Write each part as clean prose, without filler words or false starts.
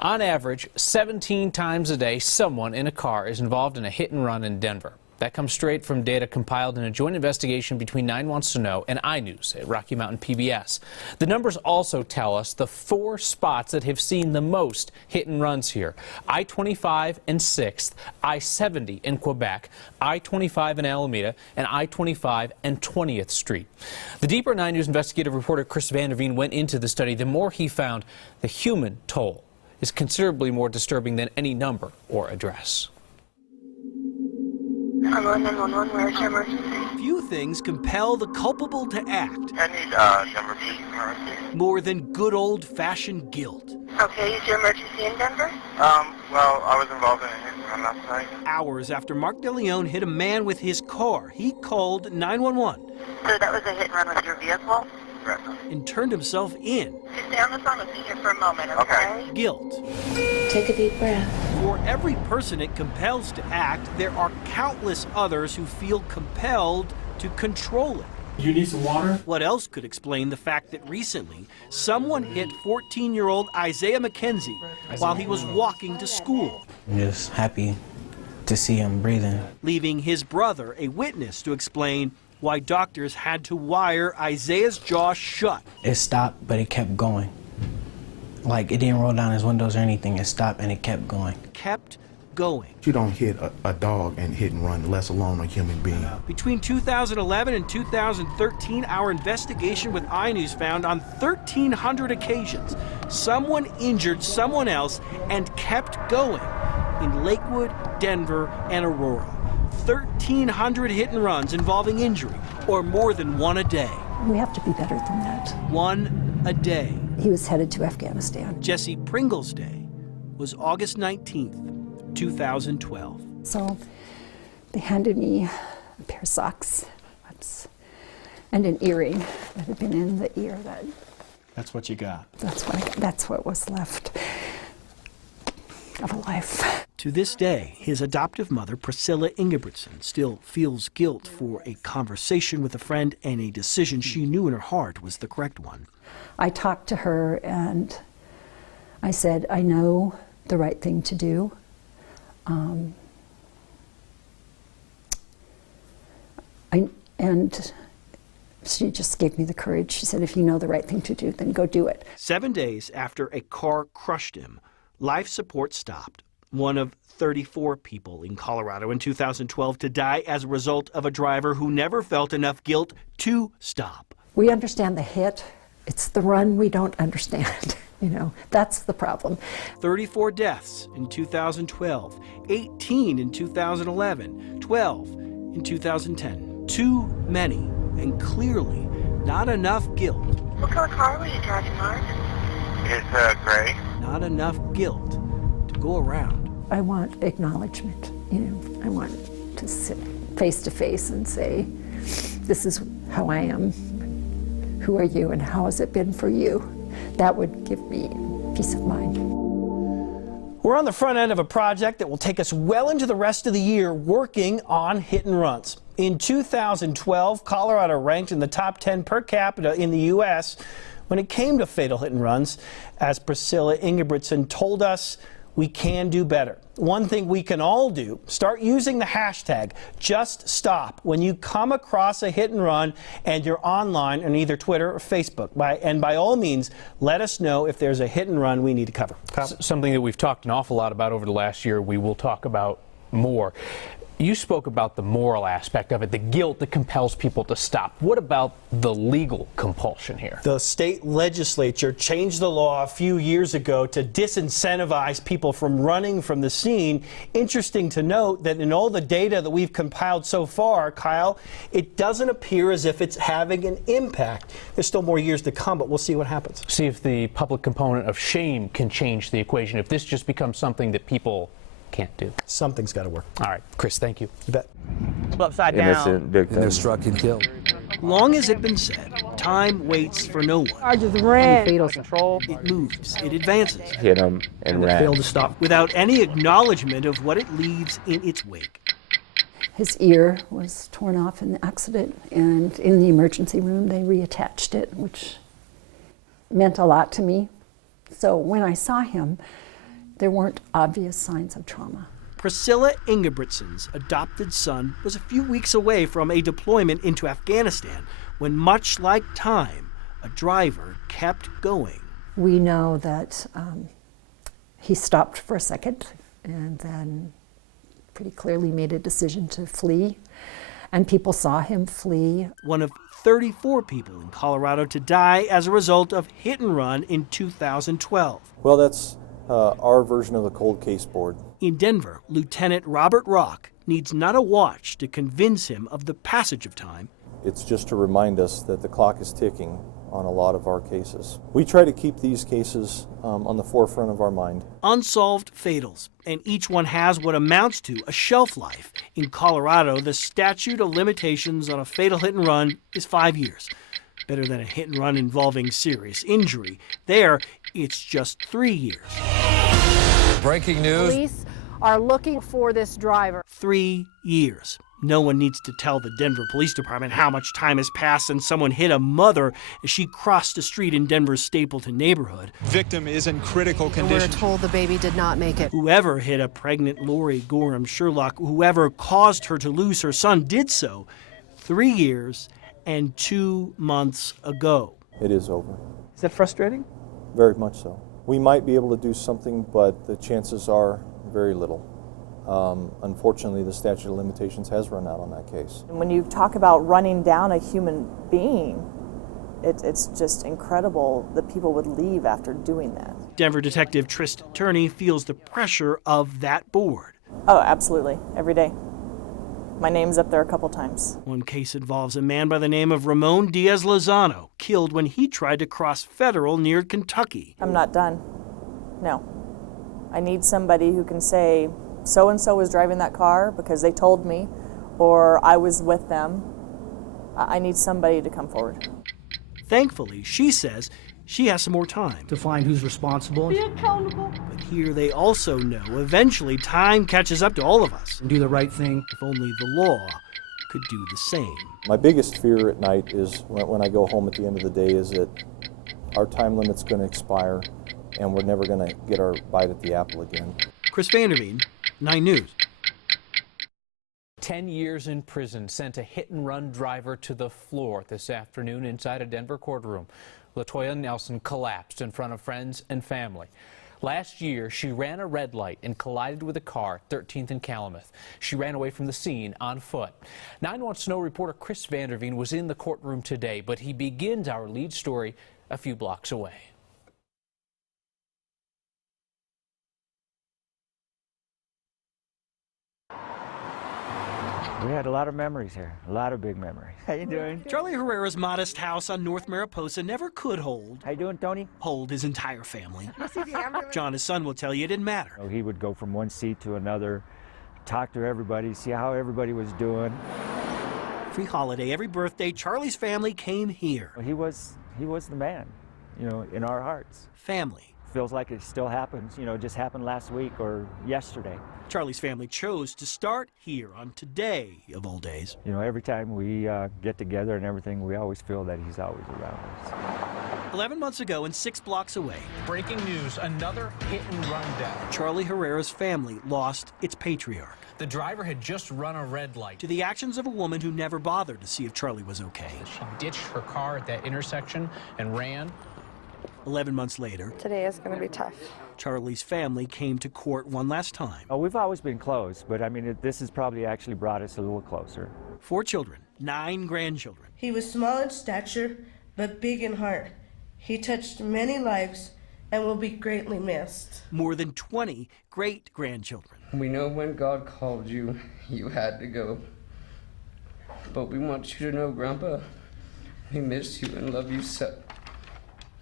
On average, 17 times a day, someone in a car is involved in a hit and run in Denver. That comes straight from data compiled in a joint investigation between 9 Wants to Know and iNews at Rocky Mountain PBS. The numbers also tell us the 4 spots that have seen the most hit and runs here: I-25 and 6th, I-70 in Quebec, I-25 in Alameda, and I-25 and 20th Street. The deeper 9 News investigative reporter Chris Van Der Veen went into the study. The more he found, the human toll is considerably more disturbing than any number or address. I'm on 911, where's your emergency? Few things compel the culpable to act I need Denver Police Emergency. more than good old-fashioned guilt. Okay, is your emergency in Denver? Well, I was involved in a hit and run last night. Hours after Mark DeLeon hit a man with his car, he called 911 So that was a hit and run with your vehicle? Correct. and turned himself in. Just stay on the phone with me here for a moment, okay? Guilt. Take a deep breath. For every person it compels to act, there are countless others who feel compelled to control it. You need some water? What else could explain the fact that recently someone hit 14-year-old Isaiah McKenzie while he was walking to school, I'm just happy to see him breathing. leaving his brother a witness to explain why doctors had to wire Isaiah's jaw shut. It stopped, but it kept going. Like, it didn't roll down his windows or anything. It stopped and it kept going. Kept going. You don't hit a dog and hit and run, let alone a human being. Between 2011 and 2013, our investigation with iNews found on 1,300 occasions, someone injured someone else and kept going in Lakewood, Denver, and Aurora. 1,300 hit and runs involving injury, or more than one a day. We have to be better than that. One a day. He was headed to Afghanistan. Jesse Pringle's day was August 19th, 2012. So they handed me a pair of socks and an earring that had been in the ear. That's what you got. That's what was left of a life. To this day, his adoptive mother, Priscilla Ingebrigtsen, still feels guilt for a conversation with a friend and a decision she knew in her heart was the correct one. I talked to her and I said, I know the right thing to do. And she just gave me the courage. She said, if you know the right thing to do, then go do it. 7 days after a car crushed him, life support stopped. One of 34 people in Colorado in 2012 to die as a result of a driver who never felt enough guilt to stop. We understand the hit. It's the run we don't understand. You know, that's the problem. 34 deaths in 2012, 18 in 2011, 12 in 2010. Too many, and clearly not enough guilt. What color car were you driving, Mark? It's gray. Not enough guilt to go around. I want acknowledgement. You know, I want to sit face to face and say, this is how I am. Who are you and how has it been for you? That would give me peace of mind. We're on the front end of a project that will take us well into the rest of the year working on hit and runs. In 2012, Colorado ranked in the top 10 per capita in the U.S. when it came to fatal hit and runs. As Priscilla Ingebrigtsen told us, we can do better. One thing we can all do, start using the hashtag #JustStop when you come across a hit and run and you're online on either Twitter or Facebook. And by all means, let us know if there's a hit and run we need to cover. Something that we've talked an awful lot about over the last year, we will talk about more. You spoke about the moral aspect of it, the guilt that compels people to stop. What about the legal compulsion here? The state legislature changed the law a few years ago to disincentivize people from running from the scene. Interesting to note that in all the data that we've compiled so far, Kyle, it doesn't appear as if it's having an impact. There's still more years to come, but we'll see what happens. See if the public component of shame can change the equation, if this just becomes something that people can't do. Something's got to work. All right, Chris, thank you. You bet. Upside down. Innocent victims. And they're struck and killed. Long as it's been said, time waits for no one. I just ran. Fatal control. It moves, it advances. Hit them and ran. Failed to stop. Without any acknowledgement of what it leaves in its wake. His ear was torn off in the accident, and in the emergency room they reattached it, which meant a lot to me. So when I saw him, There weren't obvious signs of trauma. Priscilla Ingebrigtsen's adopted son was a few weeks away from a deployment into Afghanistan when, much like Time, a driver kept going. We know that he stopped for a second and then pretty clearly made a decision to flee, and people saw him flee. One of 34 people in Colorado to die as a result of hit and run in 2012. Well, that's our version of the cold case board. In Denver, Lieutenant Robert Rock needs not a watch to convince him of the passage of time. It's just to remind us that the clock is ticking on a lot of our cases. We try to keep these cases on the forefront of our mind. Unsolved fatals, and each one has what amounts to a shelf life. In Colorado, the statute of limitations on a fatal hit and run is 5 years. Better than a hit and run involving serious injury. There, it's just 3 years. Breaking news. Police are looking for this driver. 3 years. No one needs to tell the Denver Police Department how much time has passed since someone hit a mother as she crossed a street in Denver's Stapleton neighborhood. Victim is in critical condition. We're told the baby did not make it. Whoever hit a pregnant Lori Gorham Sherlock, whoever caused her to lose her son, did so 3 years and 2 months ago. It is over. Is that frustrating? Very much so. We might be able to do something, but the chances are very little. Unfortunately, the statute of limitations has run out on that case. When you talk about running down a human being, it's just incredible that people would leave after doing that. Denver Detective Tristan Turney feels the pressure of that board. Oh, absolutely. Every day. My name's up there a couple times. One case involves a man by the name of Ramon Diaz Lozano, killed when he tried to cross federal near Kentucky. I'm not done. No. I need somebody who can say, so-and-so was driving that car because they told me, or I was with them. I need somebody to come forward. Thankfully, she says she has some more time To find who's responsible. Be accountable. But here they also know eventually time catches up to all of us. And do the right thing. If only the law could do the same. My biggest fear at night is when I go home at the end of the day is that our time limit's going to expire and we're never going to get our bite at the apple again. Chris Vanderveen, 9 News. 10 years in prison sent a hit-and-run driver to the floor this afternoon inside a Denver courtroom. Latoya Nelson collapsed in front of friends and family. Last year, she ran a red light and collided with a car at 13th and Calumet. She ran away from the scene on foot. 9 Watch Snow reporter Chris Vanderveen was in the courtroom today, but he begins our lead story a few blocks away. We had a lot of memories here, a lot of big memories. How you doing? Charlie Herrera's modest house on North Mariposa never could hold How you doing, Tony? his entire family. John, his son, will tell you it didn't matter. So he would go from one seat to another, talk to everybody, see how everybody was doing. Every holiday, every birthday, Charlie's family came here. He was the man, in our hearts. Family. Feels like it still happens, it just happened last week or yesterday. Charlie's family chose to start here on today of all days. Every time we get together and everything, we always feel that he's always around us. 11 months ago and 6 blocks away, Breaking news, another hit-and-run death. Charlie Herrera's family lost its patriarch. The driver had just run a red light. To the actions of a woman who never bothered to see if Charlie was okay. She ditched her car at that intersection and ran. 11 months later, Today is going to be tough. Charlie's family came to court one last time. Oh, we've always been close, but this has probably actually brought us a little closer. 4 children, 9 grandchildren. He was small in stature, but big in heart. He touched many lives and will be greatly missed. More than 20 great-grandchildren. We know when God called you, you had to go. But we want you to know, Grandpa, we miss you and love you so.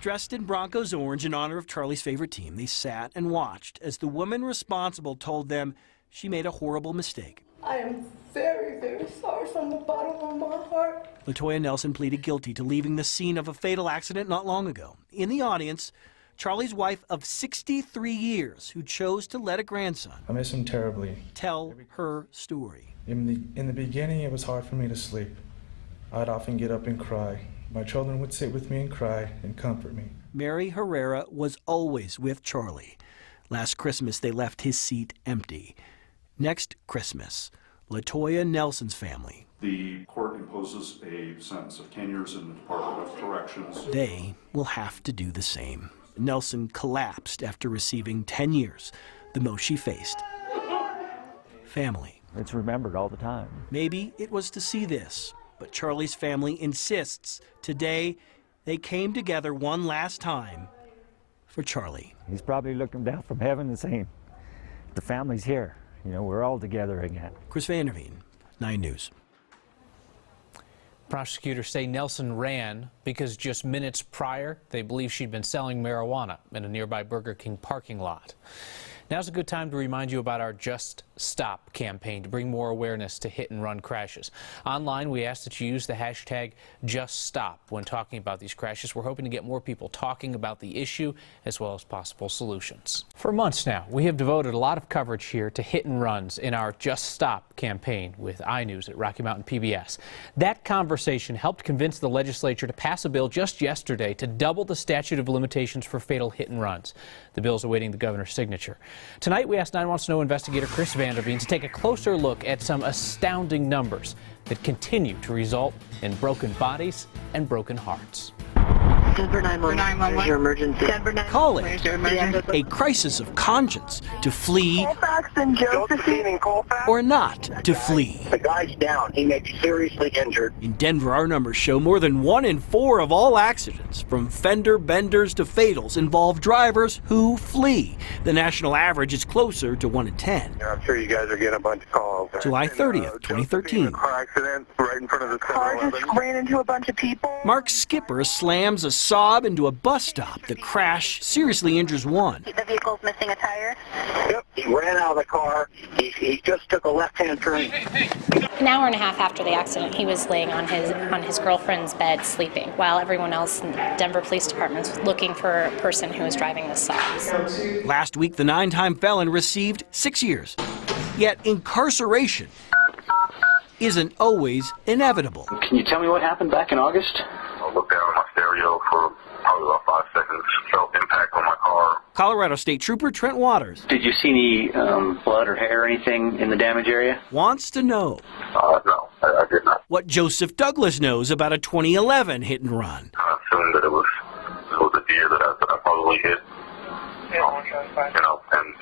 Dressed in Broncos orange in honor of Charlie's favorite team, they sat and watched as the woman responsible told them she made a horrible mistake. I am very, very sorry from the bottom of my heart. Latoya Nelson pleaded guilty to leaving the scene of a fatal accident not long ago. In the audience, Charlie's wife of 63 years who chose to let a grandson I miss him terribly. Tell her story. In the beginning, it was hard for me to sleep. I'd often get up and cry. My children would sit with me and cry and comfort me. Mary Herrera was always with Charlie. Last Christmas, they left his seat empty. Next Christmas, LaToya Nelson's family. The court imposes a sentence of 10 years in the Department of Corrections. They will have to do the same. Nelson collapsed after receiving 10 years, the most she faced. Family. It's remembered all the time. Maybe it was to see this, but Charlie's family insists today they came together one last time for Charlie. He's probably looking down from heaven and saying, the family's here. You know, we're all together again. Chris Vanderveen, 9 News. Prosecutors say Nelson ran because just minutes prior, they believe she'd been selling marijuana in a nearby Burger King parking lot. Now's a good time to remind you about our Just Stop campaign to bring more awareness to hit-and-run crashes. Online, we ask that you use the hashtag #JustStop when talking about these crashes. We're hoping to get more people talking about the issue as well as possible solutions. For months now, we have devoted a lot of coverage here to hit-and-runs in our Just Stop campaign with iNews at Rocky Mountain PBS. That conversation helped convince the legislature to pass a bill just yesterday to double the statute of limitations for fatal hit-and-runs. The bill is awaiting the governor's signature. Tonight, we asked 911 Snow investigator Chris Vanderveen to take a closer look at some astounding numbers that continue to result in broken bodies and broken hearts. Denver 911. Where's your emergency? Denver 911. Call it Where's your emergency? a crisis of conscience, to flee Colfax and Josephine. Colfax? or not to flee. The guy's down. He may be seriously injured. In Denver, our numbers show more than 1 in 4 of all accidents, from fender benders to fatals, involve drivers who flee. The national average is closer to 1 in 10. I'm sure you guys are getting a bunch of calls. July 30th, 2013. Car accident right in front of the car just ran into a bunch of people. Mark Skipper slams a Saab into a bus stop. The crash seriously injures one. The vehicle's missing a tire. Yep, he ran out of the car. He just took a left-hand turn. An hour and a half after the accident, he was laying on his girlfriend's bed sleeping, while everyone else in the Denver Police Department was looking for a person who was driving the Saab. Last week, the 9-time felon received 6 years. Yet incarceration isn't always inevitable. Can you tell me what happened back in August? I looked down at my stereo for probably about 5 seconds, felt impact on my car. Colorado State Trooper Trent Waters. Did you see any blood or hair or anything in the damage area? Wants to know. No, I did not. What Joseph Douglas knows about a 2011 hit and run. I assumed that it was a deer that I probably hit, and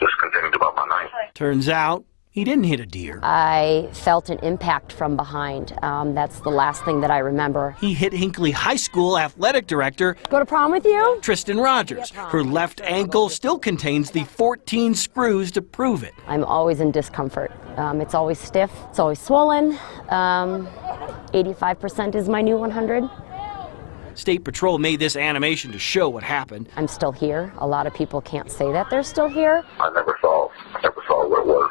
just continued about my night. Turns out he didn't hit a deer. I felt an impact from behind. That's the last thing that I remember. He hit Hinckley High School athletic director Go to prom with you? Tristan Rogers. Her left ankle still contains the 14 screws to prove it. I'm always in discomfort. It's always stiff. It's always swollen. 85% is my new 100. State Patrol made this animation to show what happened. I'm still here. A lot of people can't say that they're still here. I never saw what it was.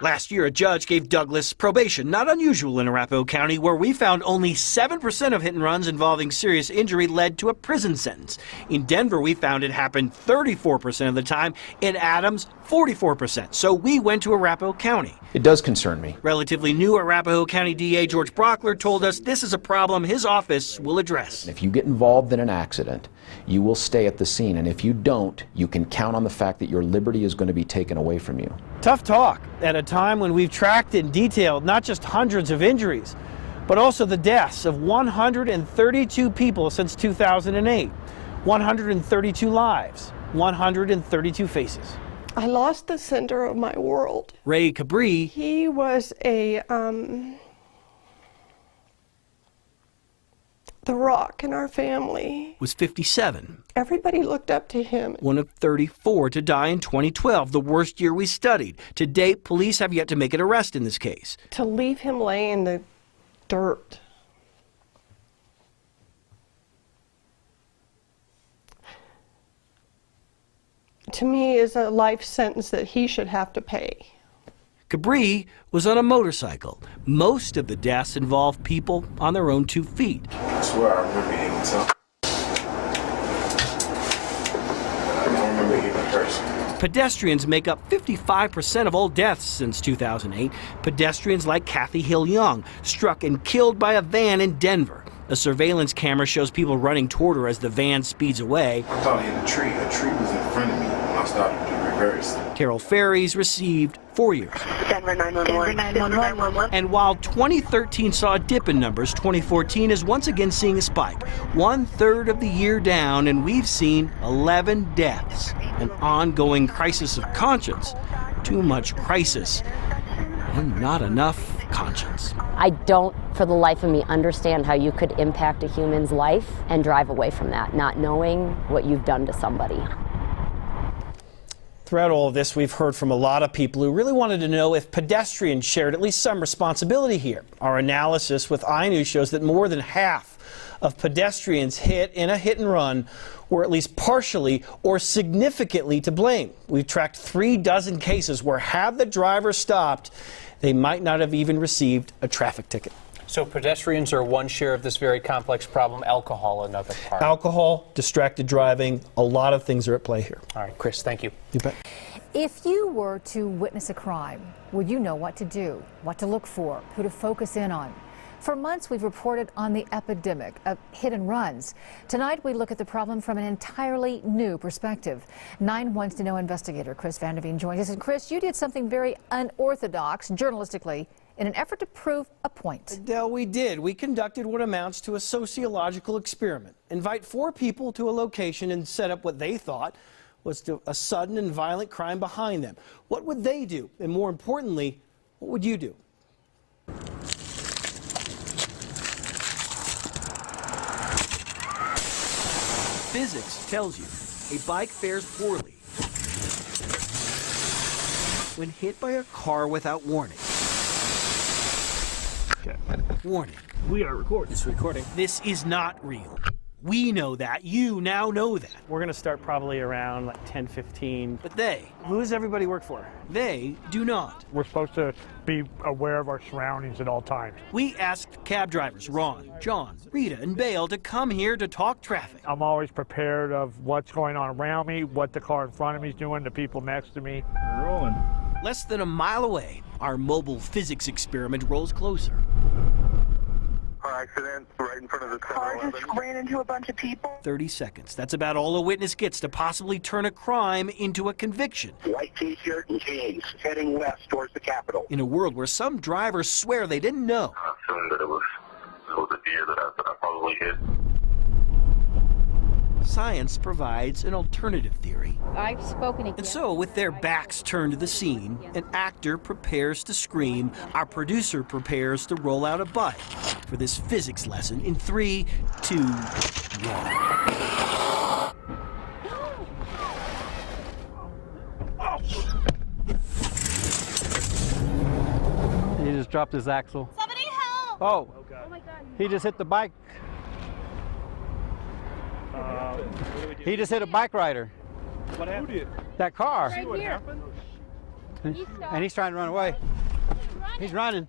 Last year, a judge gave Douglas probation, not unusual in Arapahoe County, where we found only 7% of hit-and-runs involving serious injury led to a prison sentence. In Denver, we found it happened 34% of the time. In Adams, 44%. So we went to Arapahoe County. It does concern me. Relatively new Arapahoe County DA George Brockler told us this is a problem his office will address. If you get involved in an accident, you will stay at the scene, and if you don't, you can count on the fact that your liberty is going to be taken away from you. Tough talk at a time when we've tracked and detailed not just hundreds of injuries, but also the deaths of 132 people since 2008. 132 lives, 132 faces. I lost the center of my world. Ray Cabri. He was the rock in our family. Was 57. Everybody looked up to him. One of 34 to die in 2012, the worst year we studied. To date, police have yet to make an arrest in this case. To leave him lay in the dirt. To me is a life sentence that he should have to pay. Cabri was on a motorcycle. Most of the deaths involve people on their own 2 feet. I swear I remember hitting something. I don't remember hitting a person. Pedestrians make up 55% of all deaths since 2008. Pedestrians like Kathy Hill Young, struck and killed by a van in Denver. A surveillance camera shows people running toward her as the van speeds away. I thought I hit a tree. A tree was in front of me when I started to Terrell Ferries received 4 years. Denver 911. Denver 911. And while 2013 saw a dip in numbers, 2014 is once again seeing a spike. 1/3 of the year down, and we've seen 11 deaths. An ongoing crisis of conscience. Too much crisis and not enough conscience. I don't, for the life of me, understand how you could impact a human's life and drive away from that, not knowing what you've done to somebody. Throughout all of this, we've heard from a lot of people who really wanted to know if pedestrians shared at least some responsibility here. Our analysis with iNews shows that more than half of pedestrians hit in a hit and run were at least partially or significantly to blame. We've tracked 36 cases where, had the driver stopped, they might not have even received a traffic ticket. So pedestrians are one share of this very complex problem, alcohol another part. Alcohol, distracted driving, a lot of things are at play here. All right, Chris, thank you. You bet. If you were to witness a crime, would you know what to do, what to look for, who to focus in on? For months, we've reported on the epidemic of hit and runs. Tonight, we look at the problem from an entirely new perspective. 9 Wants to Know investigator Chris Vandeveen joins us. And Chris, you did something very unorthodox journalistically in an effort to prove a point. Adele, we did. We conducted what amounts to a sociological experiment. Invite 4 people to a location and set up what they thought was a sudden and violent crime behind them. What would they do? And more importantly, what would you do? Physics tells you a bike fares poorly when hit by a car without warning. Warning. We are recording. It's recording. This is not real. We know that. You now know that. We're going to start probably around like 10:15. But they. Who does everybody work for? They do not. We're supposed to be aware of our surroundings at all times. We asked cab drivers Ron, John, Rita, and Bale to come here to talk traffic. I'm always prepared of what's going on around me, what the car in front of me is doing, the people next to me. We're rolling. Less than a mile away, our mobile physics experiment rolls closer. Car accident right in front of the car just ran into a bunch of people. 30 seconds. That's about all a witness gets to possibly turn a crime into a conviction. White t-shirt and jeans, heading west towards the Capitol. In a world where some drivers swear they didn't know. I assumed that it was a deer that I probably hit. Science provides an alternative theory. I've spoken again. And so, with their backs turned to the scene, an actor prepares to scream, our producer prepares to roll out a bike for this physics lesson in 3, 2, 1. He just dropped his axle. Somebody help! Oh, my God. He just hit the bike. He just hit a bike rider. What happened? That car. Right what here. happened? And he's trying to run away. He's running.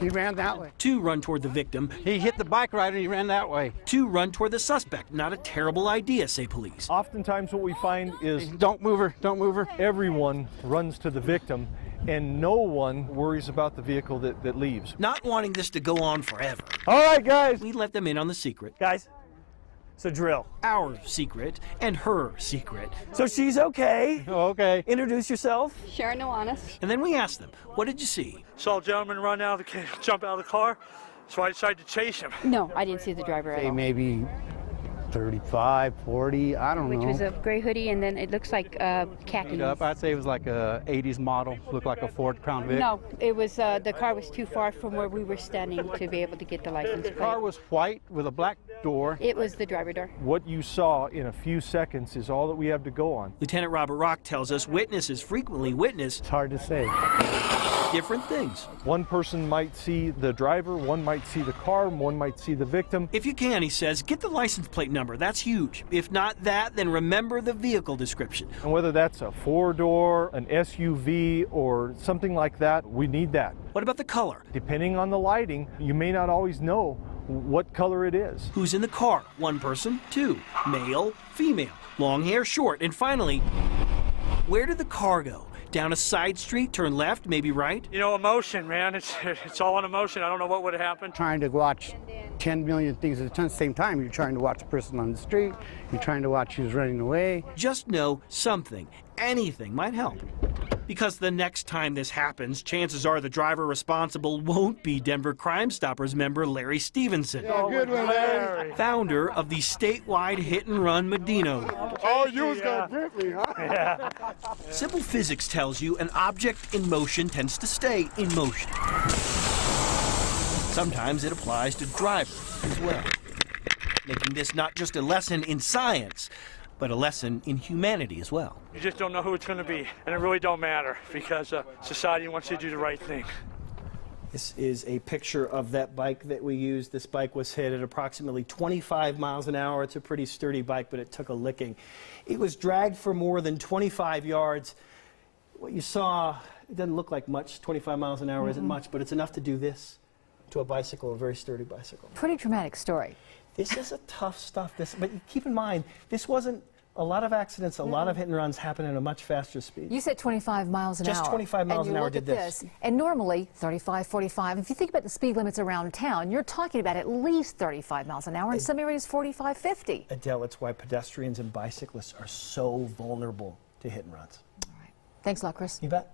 He ran that way. 2 run toward the victim. He hit the bike rider and he ran that way. 2 run toward the suspect. Not a terrible idea, say police. Oftentimes what we find is don't move her. Everyone runs to the victim and no one worries about the vehicle that leaves. Not wanting this to go on forever. All right, guys. We let them in on the secret. Guys, so drill. Our secret and her secret. So she's okay. Oh, okay. Introduce yourself. Sharon Noanis. And then we asked them, what did you see? Saw a gentleman jump out of the car, so I decided to chase him. No, I didn't see the driver at all. Maybe 35, 40, I don't know. Which was a gray hoodie, and then it looks like khakis. I'd say it was like a 80s model, looked like a Ford Crown Vic. No, it was the car was too far from where we were standing to be able to get the license plate. The car was white with a black door. It was the driver door. What you saw in a few seconds is all that we have to go on. Lieutenant Robert Rock tells us witnesses frequently witness It's hard to say. different things. One person might see the driver, one might see the car, one might see the victim. If you can, he says, get the license plate number. That's huge. If not that, then remember the vehicle description. And whether that's a 4-door, an SUV, or something like that, we need that. What about the color? Depending on the lighting, you may not always know what color it is. Who's in the car? 1 person, 2. Male, female. Long hair, short. And finally, where did the car go? Down a side street, turn left, maybe right? You know, emotion, man. It's all on emotion. I don't know what would have happened. Trying to watch 10 million things at the same time. You're trying to watch a person on the street. You're trying to watch who's running away. Just know something, anything might help. Because the next time this happens, chances are the driver responsible won't be Denver Crime Stoppers member Larry Stevenson, Good one, Larry. founder of the statewide hit-and-run Medino. Oh, you was gonna grip me, huh? Yeah. Simple physics tells you an object in motion tends to stay in motion. Sometimes it applies to drivers as well, making this not just a lesson in science, but a lesson in humanity as well. You just don't know who it's going to be, and it really don't matter because society wants you to do the right thing. This is a picture of that bike that we used. This bike was hit at approximately 25 miles an hour. It's a pretty sturdy bike, but it took a licking. It was dragged for more than 25 yards. What you saw, it doesn't look like much. 25 miles an hour isn't much, but it's enough to do this to a bicycle, a very sturdy bicycle. Pretty dramatic story. This is a tough stuff. But keep in mind, this wasn't a lot of accidents, a lot of hit and runs happen at a much faster speed. You said 25 miles an hour. Just 25 miles an hour did did this. And normally 35, 45. If you think about the speed limits around town, you're talking about at least 35 miles an hour. In some areas, 45, 50. Adele, it's why pedestrians and bicyclists are so vulnerable to hit and runs. All right. Thanks a lot, Chris. You bet.